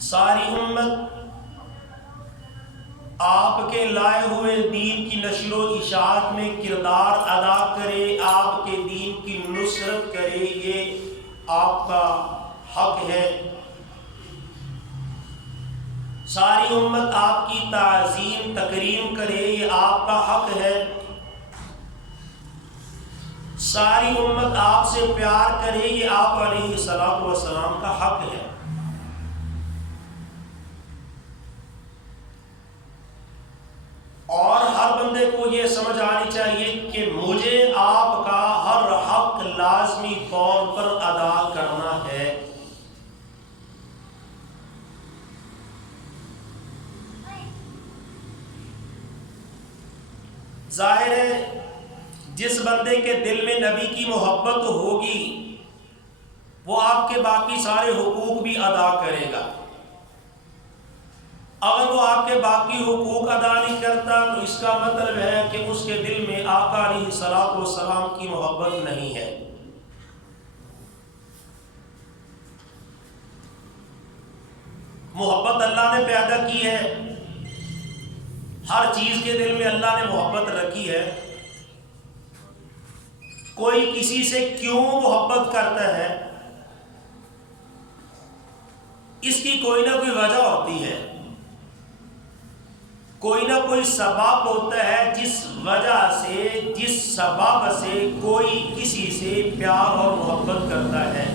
ساری امت آپ کے لائے ہوئے دین کی نشر و اشاعت میں کردار ادا کرے، آپ کے دین کی نصرت کرے، یہ آپ کا حق ہے۔ ساری امت آپ کی تعظیم تکریم کرے، یہ آپ کا حق ہے۔ ساری امت آپ سے پیار کرے، یہ آپ علیہ الصلوۃ والسلام کا حق ہے۔ اور ہر بندے کو یہ سمجھ آنی چاہیے کہ مجھے آپ کا ہر حق لازمی طور پر ادا کرنا ہے۔ ظاہر ہے جس بندے کے دل میں نبی کی محبت ہوگی وہ آپ کے باقی سارے حقوق بھی ادا کرے گا۔ اگر وہ آپ کے باقی حقوق ادا نہیں کرتا تو اس کا مطلب ہے کہ اس کے دل میں آقا علیہ الصلوۃ والسلام کی محبت نہیں ہے۔ محبت اللہ نے پیدا کی ہے، ہر چیز کے دل میں اللہ نے محبت رکھی ہے۔ کوئی کسی سے کیوں محبت کرتا ہے، اس کی کوئی نہ کوئی وجہ ہوتی ہے، کوئی نہ کوئی سبب ہوتا ہے جس وجہ سے، جس سبب سے کوئی کسی سے پیار اور محبت کرتا ہے۔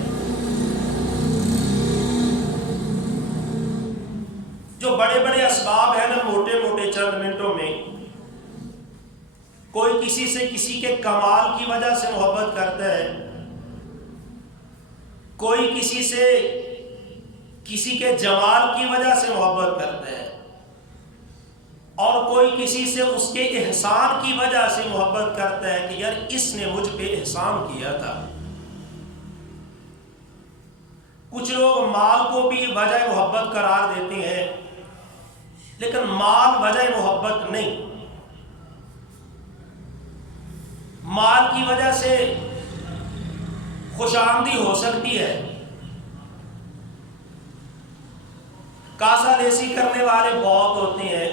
جو بڑے بڑے اسباب ہیں نا، موٹے موٹے چند منٹوں میں کوئی کسی سے کسی کے کمال کی وجہ سے محبت کرتا ہے، کوئی کسی سے کسی کے جمال کی وجہ سے محبت کرتا ہے، اور کوئی کسی سے اس کے احسان کی وجہ سے محبت کرتا ہے کہ یار اس نے مجھ پہ احسان کیا تھا۔ کچھ لوگ مال کو بھی وجہ محبت قرار دیتے ہیں، لیکن مال وجہ محبت نہیں۔ مال کی وجہ سے خوش آمدی ہو سکتی ہے، کاسا لیسی کرنے والے بہت ہوتے ہیں،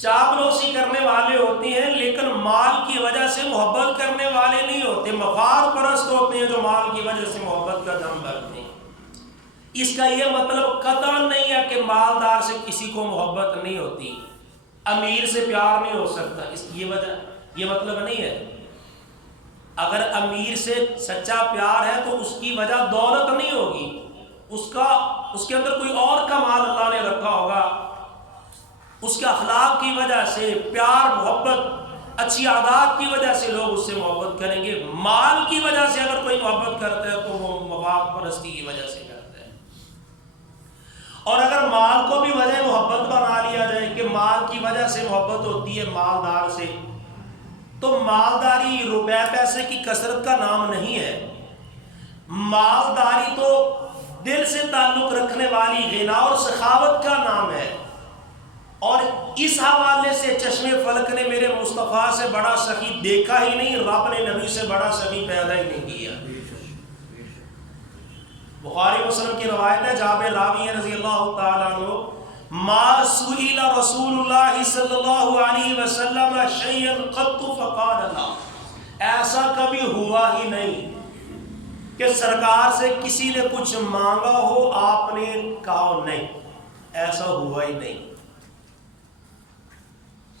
چاپلوسی کرنے والے ہوتے ہیں، لیکن مال کی وجہ سے محبت کرنے والے نہیں ہوتے، مفاد پرست ہوتے ہیں جو مال کی وجہ سے محبت کا دم بھرتے ہیں۔ اس کا یہ مطلب قطعاً نہیں ہے کہ مالدار سے کسی کو محبت نہیں ہوتی، امیر سے پیار نہیں ہو سکتا، اس کی یہ مطلب نہیں ہے۔ اگر امیر سے سچا پیار ہے تو اس کی وجہ دولت نہیں ہوگی، اس کے اندر کوئی اور کمال اللہ نے رکھا ہوگا، اس کے اخلاق کی وجہ سے، پیار محبت اچھی عادات کی وجہ سے لوگ اس سے محبت کریں گے۔ مال کی وجہ سے اگر کوئی محبت کرتا ہے تو وہ مفاد پرستی کی وجہ سے کرتا ہے۔ اور اگر مال کو بھی وجہ محبت بنا لیا جائے کہ مال کی وجہ سے محبت ہوتی ہے مالدار سے، تو مالداری روپے پیسے کی کثرت کا نام نہیں ہے۔ مالداری تو دل سے تعلق رکھنے والی غنا اور سخاوت کا نام ہے۔ اور اس حوالے سے چشم فلک نے میرے مصطفیٰ سے بڑا سخی دیکھا ہی نہیں، رب نے نبی سے بڑا سخی پیدا ہی نہیں کیا۔ بخاری مسلم کی روایت ہے، جابر راوی ہے رضی اللہ تعالیٰ عنہ، ما سئل رسول اللہ صلی اللہ علیہ وسلم شیئا قط فقال لا، ایسا کبھی ہوا ہی نہیں کہ سرکار سے کسی نے کچھ مانگا ہو آپ نے کہا نہیں، ایسا ہوا ہی نہیں۔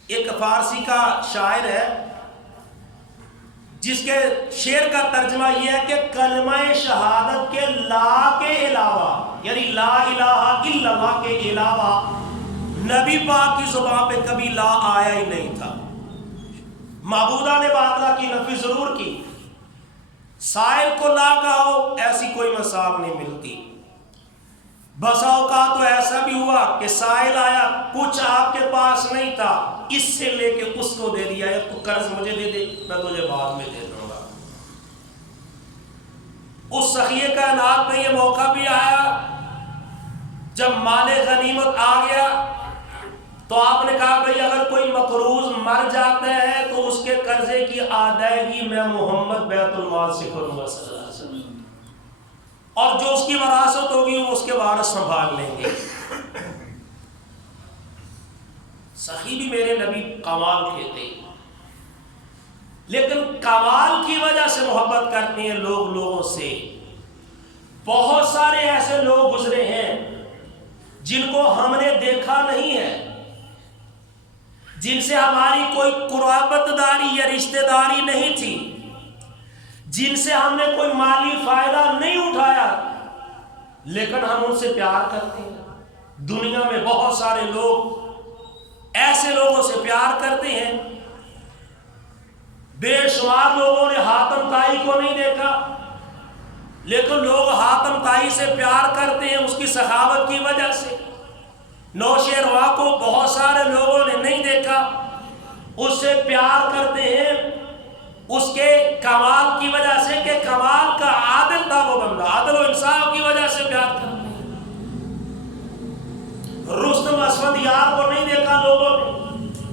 ایک فارسی کا شاعر ہے جس کے شعر کا ترجمہ یہ ہے کہ کلمہ شہادت کے لا کے علاوہ، یعنی لا الہ الا اللہ کے علاوہ نبی پاک کی زبان پہ کبھی لا آیا ہی نہیں تھا۔ معبودہ نے باطلہ کی نفی ضرور کی، سائل کو لا کہو ایسی کوئی مثال نہیں ملتی۔ بسا اوقات تو ایسا بھی ہوا کہ سائل آیا، کچھ آپ کے پاس نہیں تھا، اس سے لے کے اس کو دے دیا، تو قرض مجھے دے دے میں تجھے بعد میں دے دوں گا۔ اس سخیے کائنات میں یہ موقع بھی آیا جب مال غنیمت آ گیا تو آپ نے کہا بھئی اگر کوئی مقروض مر جاتا ہے تو اس کے قرضے کی ادائیگی میں محمد بیت المال سے کروں گا صلی اللہ علیہ وسلم۔ اور جو اس کی وراثت ہوگی وہ اس کے وارث سنبھال لیں گے۔ سخی بھی میرے نبی کمال کے تھے، لیکن کمال کی وجہ سے محبت کرتے ہیں لوگ لوگوں سے۔ بہت سارے ایسے لوگ گزرے ہیں جن کو ہم نے دیکھا نہیں ہے، جن سے ہماری کوئی قرابت داری یا رشتہ داری نہیں تھی، جن سے ہم نے کوئی مالی فائدہ نہیں اٹھایا، لیکن ہم ان سے پیار کرتے ہیں۔ دنیا میں بہت سارے لوگ ایسے لوگوں سے پیار کرتے ہیں۔ بے شمار لوگوں نے حاتم طائی کو نہیں دیکھا، لیکن لوگ حاتم طائی سے پیار کرتے ہیں اس کی سخاوت کی وجہ سے۔ نوشیروان کو بہت سارے لوگوں نے نہیں دیکھا، اس سے پیار کرتے ہیں اس کے کمال کی وجہ سے کہ کمال کا عادل تھا وہ بندہ، عدل و انصاف کی وجہ سے پیار کرتے ہیں۔ رستم اسفندیار کو نہیں دیکھا لوگوں نے،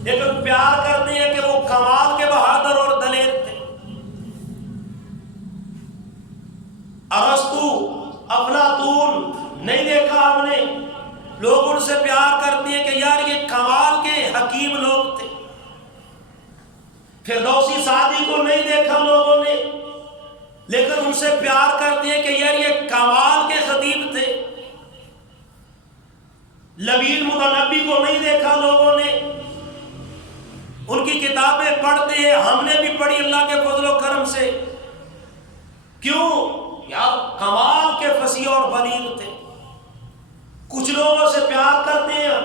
لیکن پیار کرتے ہیں کہ وہ کمال کے بہادر اور دلیر تھے۔ ارسطو، افلاطون نہیں دیکھا ہم نے، لوگ ان سے پیار کرتے ہیں کہ یار یہ کمال کے حکیم لوگ تھے۔ فردوسی سعدی کو نہیں دیکھا لوگوں نے، لیکن ان سے پیار کرتے ہیں کہ یار یہ کمال کے خطیب تھے۔ لبید متنبی کو نہیں دیکھا لوگوں نے، ان کی کتابیں پڑھتے ہیں، ہم نے بھی پڑھی اللہ کے فضل و کرم سے۔ کیوں؟ یار کمال کے فصیح اور بلیغ تھے۔ کچھ لوگوں سے پیار کرتے ہیں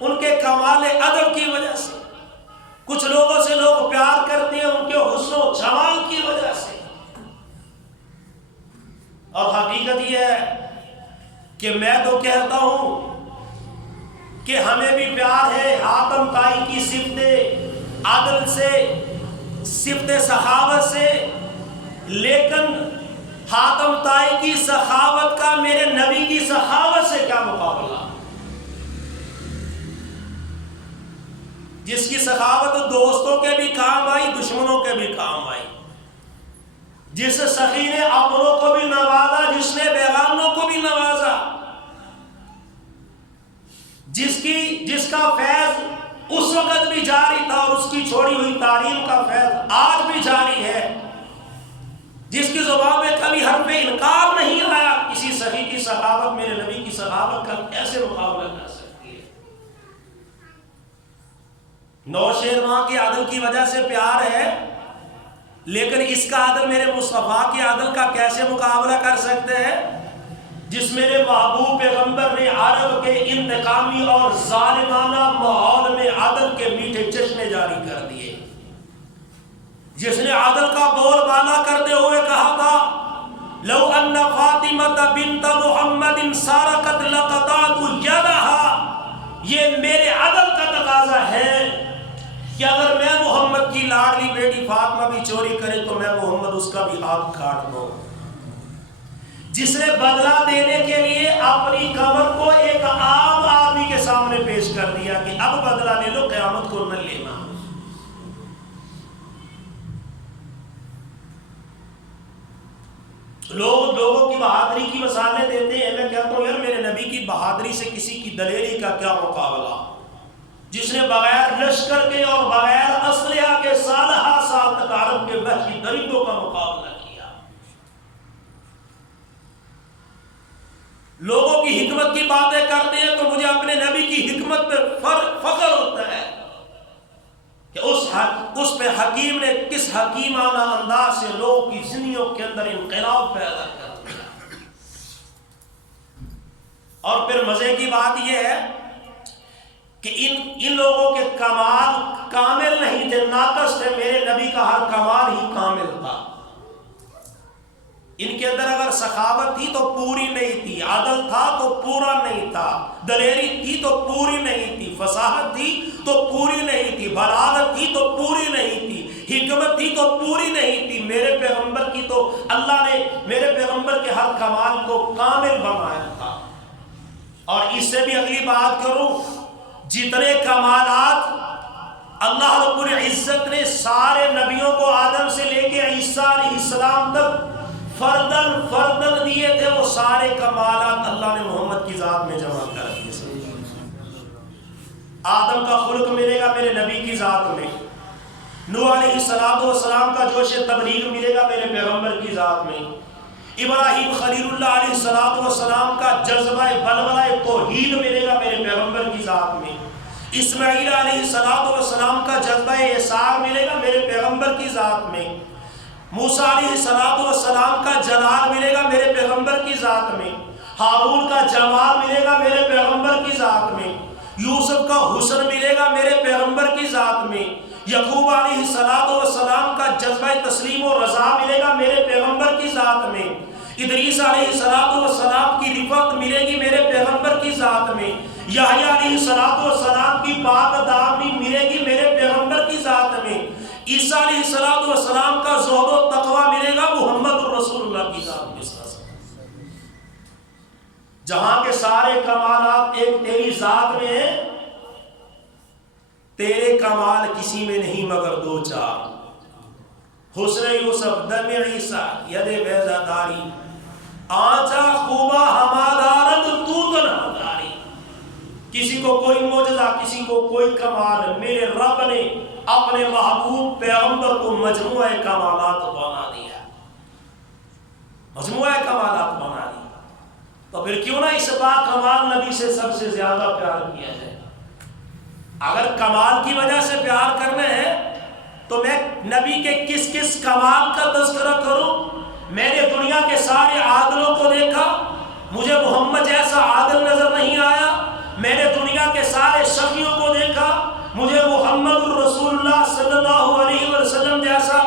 ان کے کمال ادب کی وجہ سے، کچھ لوگوں سے لوگ پیار کرتے ہیں ان کے حسن و جمال کی وجہ سے۔ اور حقیقت یہ ہے کہ میں تو کہتا ہوں کہ ہمیں بھی پیار ہے حاتم طائی کی صفت عدل سے، صفت سخاوت سے، لیکن حاتم طائی کی سخاوت کا میرے نبی کی سخاوت سے کیا مقابلہ؟ جس کی سخاوت دوستوں کے بھی کام آئی، دشمنوں کے بھی کام آئی، جس سخی نے اپنوں کو بھی نوازا، جس نے بیگانوں کو بھی نوازا، جس کا فیض اس وقت بھی جاری تھا اور اس کی چھوڑی ہوئی تعلیم کا فیض آج بھی جاری ہے، جس کی زبان میں کبھی حرف انکار نہیں آیا، کسی سخی کی سخاوت میرے نبی کی سخاوت کا کیسے مقابلہ کر سکتی ہے؟ نوشیروان کے عدل کی وجہ سے پیار ہے، لیکن اس کا عدل میرے مصطفیٰ کے عدل کا کیسے مقابلہ کر سکتے ہیں؟ جس میرے محبوب پیغمبر نے عرب کے انتقامی اور ظالمانہ ماحول میں عدل کے میٹھے چشمے جاری کر دیے، جس نے عدل کا بول بالا کرتے ہوئے کہا تھا لو ان فاطمہ بنت محمد سارقت لقطعت یدها، یہ میرے عدل کا تقاضا ہے کہ اگر میں محمد کی لاڈلی بیٹی فاطمہ بھی چوری کرے تو میں محمد اس کا بھی ہاتھ کاٹ دوں۔ جس نے بدلہ دینے کے لیے اپنی کمر کو ایک عام آدمی کے سامنے پیش کر دیا کہ اب بدلہ لے لو، قیامت کو نہ لینا۔ لوگ لوگوں کی بہادری کی مثالیں دیتے ہیں، میں کہتا ہوں یار میرے نبی کی بہادری سے کسی کی دلیری کا کیا مقابلہ، جس نے بغیر لشکر کے اور بغیر اسلحہ کے سالہ سال تک عرب کے وحشی درندوں کا مقابلہ کیا۔ لوگوں کی حکمت کی باتیں کرتے ہیں تو مجھے اپنے نبی کی حکمت پہ فخر ہوتا ہے کہ اس پہ حکیم نے کس حکیمانہ انداز سے لوگوں کی زندگیوں کے اندر انقلاب پیدا کر دیا۔ اور پھر مزے کی بات یہ ہے کہ ان لوگوں کے کمال کامل نہیں تھے، ناقص تھے، میرے نبی کا ہر کمال ہی کامل تھا۔ ان کے اندر اگر سخاوت تھی تو پوری نہیں تھی، عدل تھا تو پورا نہیں تھا، دلیری تھی تو پوری نہیں تھی، فصاحت تھی تو پوری نہیں تھی، بلاغت تھی تو پوری نہیں تھی، حکمت تھی تو پوری نہیں تھی۔ میرے پیغمبر کی تو اللہ نے میرے پیغمبر کے ہر کمال کو کامل بنایا تھا۔ اور اس سے بھی اگلی بات کروں، جتنے کمالات اللہ رب العزت نے سارے نبیوں کو آدم سے لے کے عیسیٰ علیہ السلام تک فردن دیے تھے وہ سارے کمالات اللہ نے محمد کی ذات میں جمع کر دیے۔ آدم کا خلق ملے گا میرے نبی کی ذات میں، نوح علیہ السلام کا جوش تبلیغ ملے گا میرے پیغمبر کی ذات میں، ابراہیم خلیل اللہ علیہ السلام کا جذبہ بلبلہ توحید ملے گا میرے پیغمبر کی ذات میں، اسماعیل علیہ السلام کا جذبہ احسان ملے گا میرے پیغمبر کی ذات میں، موسیٰ علیہ السلام کا جلال ملے گا میرے پیغمبر کی ذات میں، ہارون کا جمال ملے گا میرے پیغمبر کی ذات میں، یوسف کا حسن ملے گا میرے پیغمبر کی ذات میں، یعقوب علیہ السلام کا جذبہ تسلیم و رضا ملے گا میرے پیغمبر کی ذات میں، ادریس علیہ السلام کی رفعت ملے گی میرے پیغمبر کی ذات میں، یحییٰ علیہ السلام کی پاک دامنی ملے گی میرے پیغمبر کی ذات میں، عیسیٰ علیہ السلام کا زہد و تقوی ملے گا محمد رسول اللہ کی ذات میں۔ جہاں کے سارے کمالات ایک تیری ذات میں ہیں، تیرے کمال کسی میں نہیں مگر دو چار، حسن یوسف دم عیسیٰ ید بیضہ داری، آنچا خوبہ ہمادارت تو تنہاداری۔ کسی کو کوئی معجزہ، کسی کو کوئی کمال، میرے رب نے اپنے محبوب پیغمبر کو مجموعہ کمالات بنا دیا، مجموعہ کمالات بنا دیا۔ تو پھر کیوں نہ اس با کمال نبی سے سب سے زیادہ پیار کیا جائے؟ اگر کمال کی وجہ سے پیار کرنا ہے تو میں نبی کے کس کس کمال کا تذکرہ کروں؟ میں نے دنیا کے سارے عادلوں کو دیکھا، مجھے محمد جیسا عادل نظر نہیں آیا۔ میں نے دنیا کے سارے شقیوں کو دیکھا، مجھے محمد الرسول اللہ صلی اللہ علیہ وسلم جیسا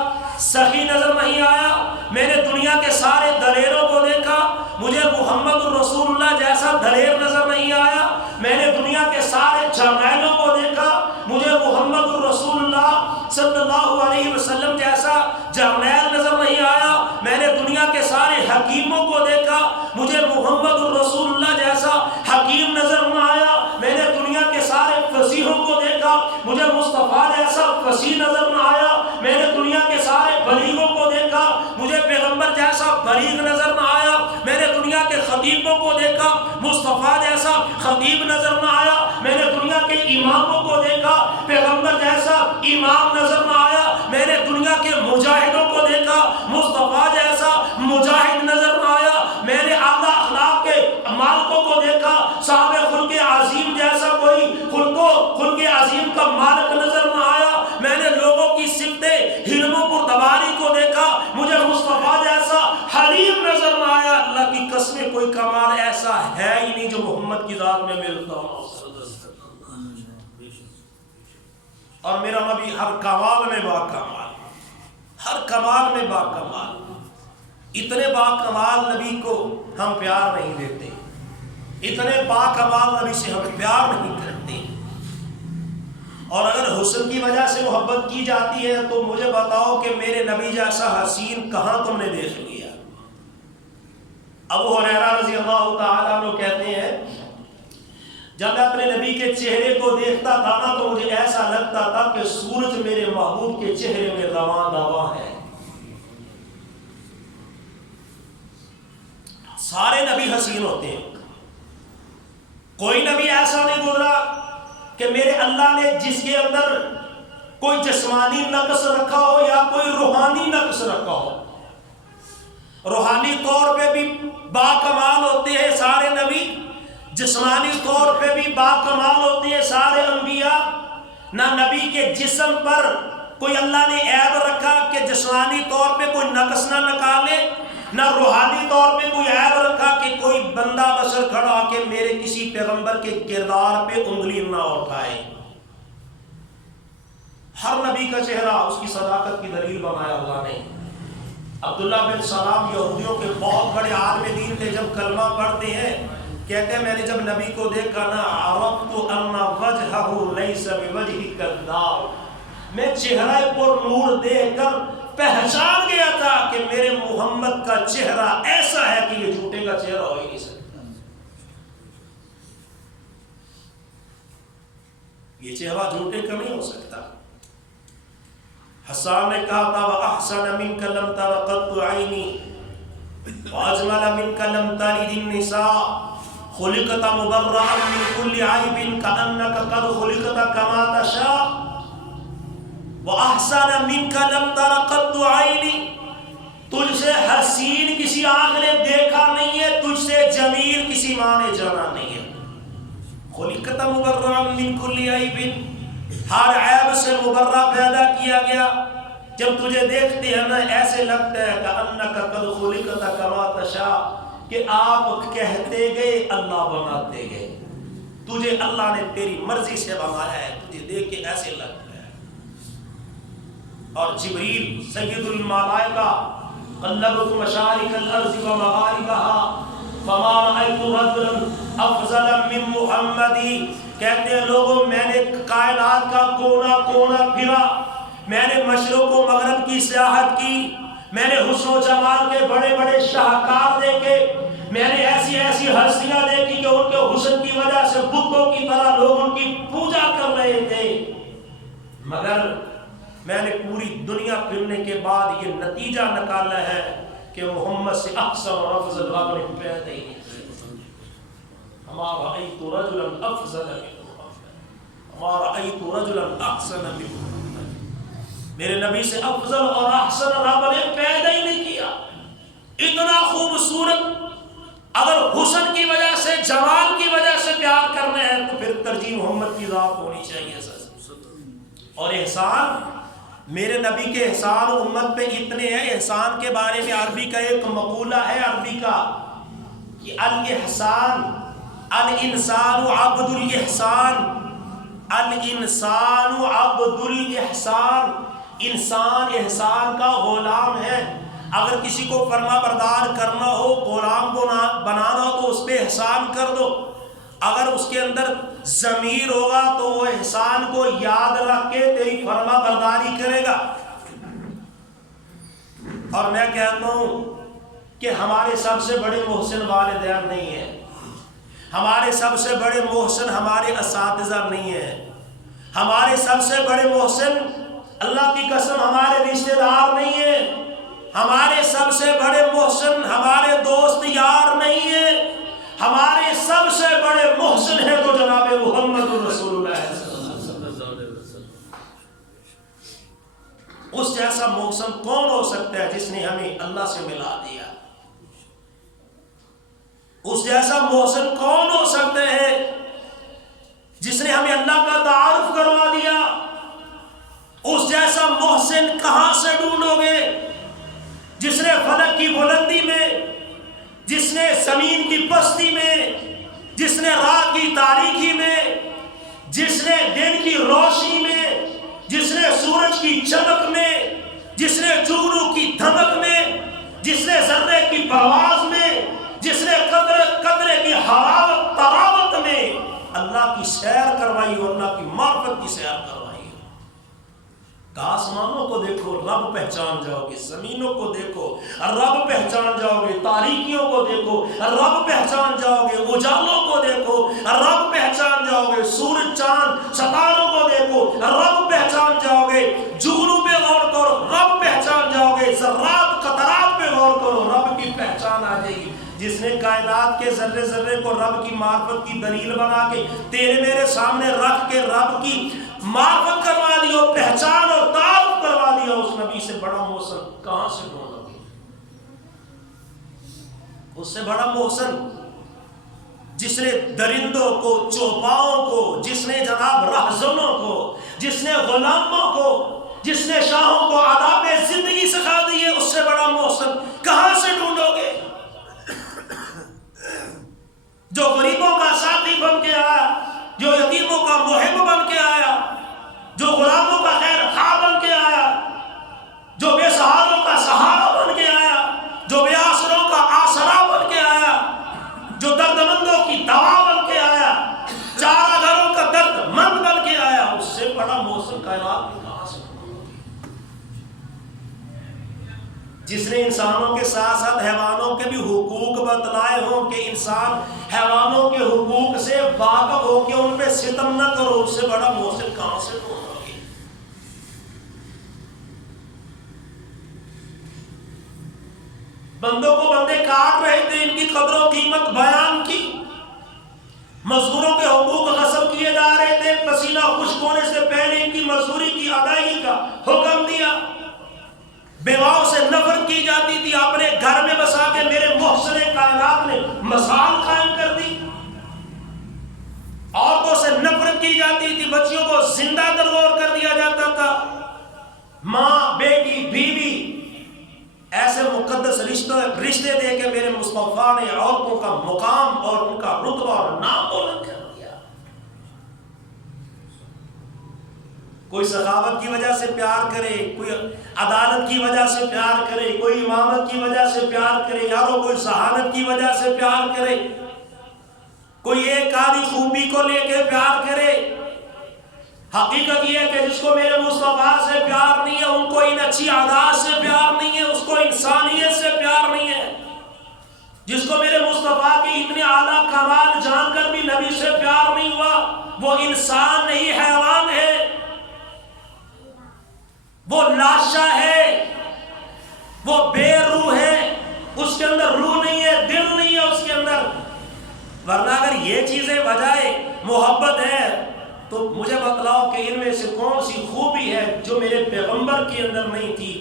سخی نظر نہیں آیا۔ میں نے دنیا کے سارے دلیروں کو دیکھا، مجھے محمد الرسول اللہ جیسا دلیر نظر نہیں آیا۔ میں نے دنیا کے سارے جرنیلوں کو دیکھا، مجھے محمد الرسول اللہ صلی اللہ علیہ وسلم جیسا جرنیل نظر نہیں آیا۔ میں نے دنیا کے سارے حکیموں کو دیکھا، مجھے محمد الرسول اللہ جیسا حکیم نظر نہ آیا۔ میں نے دنیا کے سارے فصیحوں کو دیکھا، مجھے مصطفیٰ جیسا فصیح نظر نہ آیا۔ میں نے دنیا کے سارے بلیغوں کو دیکھا، مجھے پیغمبر جیسا بلیغ نظر نہ آیا۔ میں نے دنیا کے خطیبوں کو دیکھا، مصطفیٰ جیسا خطیب نظر نہ آیا۔ میں نے دنیا کے اماموں کو دیکھا، پیغمبر جیسا امام نظر نہ آیا۔ میں نے دنیا کے مجاہدوں کو دیکھا، مصطفیٰ جیسا مجاہد نظر نہ آیا۔ میں نے اعلیٰ اخلاق کے مالکوں کو دیکھا، صاحب خلق عظیم جیسا کوئی خلق عظیم کا مالک نظر نہ آیا۔ میں نے لوگوں کی صفتیں حلم و پردباری کو دیکھا، مجھے مصطفیٰ جیسا حلیم نظر نہ آیا۔ اللہ کی قسم کوئی کمال ایسا ہے ہی نہیں جو محمد کی ذات میں ملتا ہو۔ اور میرا نبی ہر کمال میں با کمال، ہر کمال میں با کمال۔ اتنے با کمال نبی کو ہم پیار نہیں دیتے، اتنے با کمال نبی سے ہم پیار نہیں کرتے۔ اور اگر حسن کی وجہ سے محبت کی جاتی ہے تو مجھے بتاؤ کہ میرے نبی جیسا حسین کہاں تم نے دیکھ لیا؟ ابو ہریرہ رضی اللہ تعالیٰ عنہ کہتے ہیں جب میں اپنے نبی کے چہرے کو دیکھتا تھا نا تو مجھے ایسا لگتا تھا کہ سورج میرے محبوب کے چہرے میں رواں دواں ہے۔ سارے نبی حسین ہوتے ہیں، کوئی نبی ایسا نہیں گزرا کہ میرے اللہ نے جس کے اندر کوئی جسمانی نقص رکھا ہو یا کوئی روحانی نقص رکھا ہو۔ روحانی طور پہ بھی با کمال ہوتے ہیں سارے نبی، جسمانی طور پہ بھی با کمال ہوتے ہیں سارے انبیاء۔ نہ نبی کے جسم پر کوئی اللہ نے عیب رکھا کہ جسمانی طور پہ کوئی نقص نہ نکالے، نہ روحانی طور پہ کوئی عیب رکھا کہ کوئی بندہ بشر کھڑا کہ میرے کسی پیغمبر کے کردار پہ انگلی نہ اٹھائے۔ ہر نبی کا چہرہ اس کی صداقت کی دلیل بنایا اللہ نے۔ عبداللہ بن سلام یہودیوں کے بہت بڑے عالم دین تھے، جب کلمہ پڑھتے ہیں کہتے ہیں میں نے جب نبی کو دیکھا نا عرفت ان وجہہ لیس بوجہ کذاب، میں چہرہ پر نور دیکھ کر پہچان گیا تھا کہ میرے محمد کا چہرہ ایسا ہے کہ یہ جھوٹے کا چہرہ ہو ہی نہیں سکتا، یہ چہرہ جھوٹے کا نہیں ہو سکتا۔ حسان نے کہا تھا وَأَحْسَنَ مِنْكَ لَمْ تَرَ قَطُّ عَيْنِي، وَأَجْمَلَ مِنْكَ لَمْ تَلِدِ النِّسَاءُ خُلِقْتَ مُبَرَّأً مِنْ كُلِّ عَيْبٍ كَأَنَّكَ قَدْ خُلِقْتَ كَمَا تَشَاءُ وَأَحْسَنَ مِنْكَ لَمْ تَرَ قَطُّ عَيْنٍ، تجھ سے حسین کسی آنکھ نے دیکھا نہیں ہے، تجھ سے جمیل کسی ماں نے جانا نہیں ہے۔ خُلِقْتَ مُبَرَّأً مِنْ كُلِّ عَيْبٍ، ہر عیب سے مبرہ پیدا کیا گیا۔ جب تجھے دیکھتے ہیں نا ایسے لگتا ہے کأنک قد خلقت کما تشاء، کہ آپ کہتے گئے اللہ بناتے گئے، تجھے اللہ نے تیری مرضی سے بنایا ہے، تجھے دیکھ کے ایسے لگتا ہے۔ اور جبریل سید الملائکہ قلبت مشارق الارض ومغاربها فما رأيت رجلا افضل من محمد، کہتے ہیں لوگوں میں نے کائنات کا کونا کونا پھرا، میں نے مشرق و مغرب کی سیاحت کی، میں نے حسن و جمال کے بڑے بڑے شاہکار دیکھے، میں نے ایسی ایسی ہستیاں دیکھی کہ ان کے حسن کی وجہ سے بتوں کی طرح لوگ ان کی پوجا کر رہے تھے، مگر میں نے پوری دنیا پھرنے کے بعد یہ نتیجہ نکالا ہے کہ محمد سے احسن اور افضل رب نے پیدا ہی نہیں کیا۔ ہما رأیت رجلا افضل من محمد، ہما رأیت رجلا احسن من محمد، میرے نبی سے افضل اور احسن رب نے پیدا ہی نہیں کیا۔ اتنا خوبصورت، اگر حسن کی وجہ سے جمال کی وجہ سے پیار کرنا ہے تو پھر ترجیح محمد کی ذات ہونی چاہیے۔ اور احسان، میرے نبی کے احسان امت پہ اتنے ہیں، احسان کے بارے میں عربی کا ایک مقولہ ہے عربی کا کہ الاحسان الانسان عبد الاحسان، الانسان عبد الاحسان، انسان احسان کا غلام ہے۔ اگر کسی کو فرما بردار کرنا ہو، غلام کو بنانا ہو تو اس پہ احسان کر دو، اگر اس کے اندر ضمیر ہوگا تو وہ احسان کو یاد رکھ کے تیری فرما برداری کرے گا۔ اور میں کہتا ہوں کہ ہمارے سب سے بڑے محسن والدین نہیں ہیں، ہمارے سب سے بڑے محسن ہمارے اساتذہ نہیں ہیں، ہمارے سب سے بڑے محسن اللہ کی قسم ہمارے رشتہ دار نہیں ہیں، ہمارے سب سے بڑے محسن ہمارے دوست یار نہیں ہیں، ہمارے سب سے بڑے محسن ہیں تو جناب محمد رسول اللہ صلی اللہ علیہ وسلم۔ اس جیسا محسن کون ہو سکتا ہے جس نے ہمیں اللہ سے ملا دیا؟ اس جیسا محسن کون ہو سکتا ہے جس نے ہمیں اللہ کا تعارف کروا دیا؟ اس جیسا محسن کہاں سے ڈھونڈو گے؟ جس نے فلک کی بلندی میں، جس نے زمین کی پستی میں، جس نے رات کی تاریکی میں، جس نے دن کی روشنی میں، جس نے سورج کی چمک میں، جس نے جگنو کی دھمک میں، جس نے ذرے کی پرواز میں، جس نے قطرے کی حرارت طراوت میں اللہ کی سیر کروائی اور اللہ کی معرفت کی سیر کروائی۔ آسمانوں کو دیکھو رب پہچان جاؤ گے، زمینوں کو دیکھو رب پہچان جاؤ گے، تاریکیوں کو دیکھو رب پہچان جاؤ گے، اجالوں کو دیکھو رب پہچان جاؤ گے، سورج چاند ستاروں کو دیکھو رب پہچان جاؤ گے، جگنوں پہ غور کرو رب پہچان جاؤ گے، ذرات قطرات پہ غور کرو رب کی پہچان آ جائے گی۔ جس نے کائنات کے ذرے ذرے کو رب کی معرفت کی دلیل بنا کے تیرے میرے سامنے رکھ کے رب کی معرفت کروا دی اور پہچان اور تعارف کروا دیا، اس نبی سے بڑا محسن کہاں سے ڈھونڈو گے؟ اس سے بڑا محسن جس نے درندوں کو، چوپاؤں کو، جس نے جناب رہزنوں کو، جس نے غلاموں کو، جس نے شاہوں کو آداب زندگی سکھا دی ہے، اس سے بڑا محسن کہاں سے ڈھونڈو گے؟ جو غریبوں کا ساتھی بن کے آیا، جو یتیموں کا محب بن کے آیا، جو غلاموں کا خیر خواہ بن کے آیا، جو بے سہاروں کا سہارا بن کے آیا، جو بے آسروں کا آسرا بن کے آیا، جو درد مندوں کی دوا بن کے آیا، چارہ گھروں کا درد مند بن کے آیا، اس سے بڑا محسن کائنات میں کہاں سے؟ جس نے انسانوں کے ساتھ ساتھ حیوانوں کے بھی حقوق بتلائے ہوں کہ انسان حیوانوں کے حقوق سے واقف ہو کے ان پہ ستم نہ کرو، اس سے بڑا محسن کہاں سے ڈھونڈو گے؟ بندوں کو بندے کاٹ رہے تھے، ان کی قدر و قیمت بیان کی، مزدوروں کے حقوق غصب کیے جا رہے تھے، پسینہ خشک ہونے سے پہلے ان کی مزدوری کی ادائیگی کا حکم دیا، بیواؤں سے نفرت کی جاتی تھی، اپنے گھر میں بسا کے میرے محسن کائنات نے مثال قائم کر دی، عورتوں سے نفرت کی جاتی تھی، بچیوں کو زندہ درگور کر دیا جاتا تھا، ماں بیٹی بیوی ایسے مقدس رشتے دے کے میرے مصطفیٰ نے عورتوں کا مقام اور ان کا رتبہ اور نام بلند کر دیا۔ کوئی سخاوت کی وجہ سے پیار کرے، کوئی عدالت کی وجہ سے پیار کرے، کوئی امامت کی وجہ سے پیار کرے، یارو کوئی ذہانت کی وجہ سے پیار کرے، کوئی ایک آدھی خوبی کو لے کے پیار کرے۔ حقیقت یہ ہے کہ جس کو میرے مصطفیٰ سے پیار نہیں ہے، ان کو ان اچھی عادات سے پیار نہیں ہے، اس کو انسانیت سے پیار نہیں ہے۔ جس کو میرے مصطفیٰ کے اتنے اعلیٰ کمال جان کر بھی نبی سے پیار نہیں ہوا، وہ انسان نہیں، حیوان ہے، وہ لاشا ہے، وہ بے روح ہے، اس کے اندر روح نہیں ہے، دل نہیں ہے اس کے اندر۔ ورنہ اگر یہ چیزیں بجائے محبت ہے تو مجھے بتلاؤ کہ ان میں سے کون سی خوبی ہے جو میرے پیغمبر کے اندر نہیں تھی؟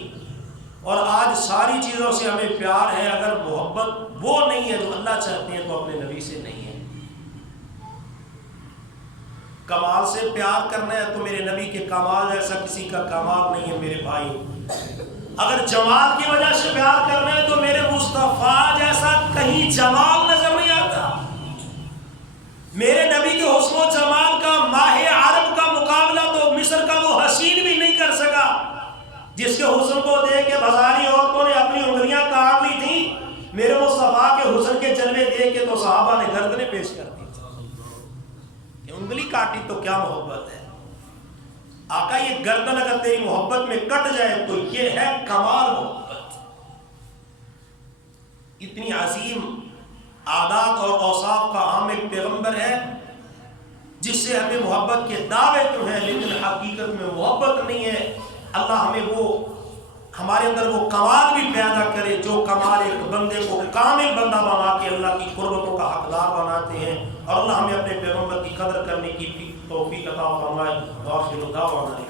اور آج ساری چیزوں سے ہمیں پیار ہے، اگر محبت وہ نہیں ہے جو اللہ چاہتے ہیں تو اپنے نبی سے نہیں ہے۔ کمال سے پیار کرنا ہے تو میرے نبی کے کمال جیسا کسی کا کمال نہیں ہے میرے بھائی۔ اگر جمال کی وجہ سے پیار کرنا ہے تو میرے مصطفیٰ جیسا کہیں جمال نظر نہیں آتا۔ میرے نبی کے حسن و جمال کا ماہ عرب کا مقابلہ تو مصر کا وہ حسین بھی نہیں کر سکا، جس کے حسن کو دیکھ کے بازاری عورتوں نے اپنی انگلیاں کاٹ لی تھی، میرے مصطفیٰ کے حسن کے جلوے دیکھ کے تو صحابہ نے گردنیں پیش کر دی تھی۔ انگلی کاٹی تو کیا محبت ہے آقا، یہ گردن اگر تیری محبت میں کٹ جائے تو یہ ہے کمال محبت۔ اتنی عظیم عادات اور اوصاف کا عامل پیغمبر ہے جس سے ہمیں محبت کے دعوے تو ہیں لیکن حقیقت میں محبت نہیں ہے۔ اللہ ہمیں وہ ہمارے اندر وہ کمال بھی پیدا کرے جو کمال ایک بندے کو کامل بندہ بنا کے اللہ کی قربتوں کا حقدار بناتے ہیں، اور اللہ ہمیں اپنے پیغمبر کی قدر کرنے کی توفیق عطا فرمائے۔ وآخر دعوانا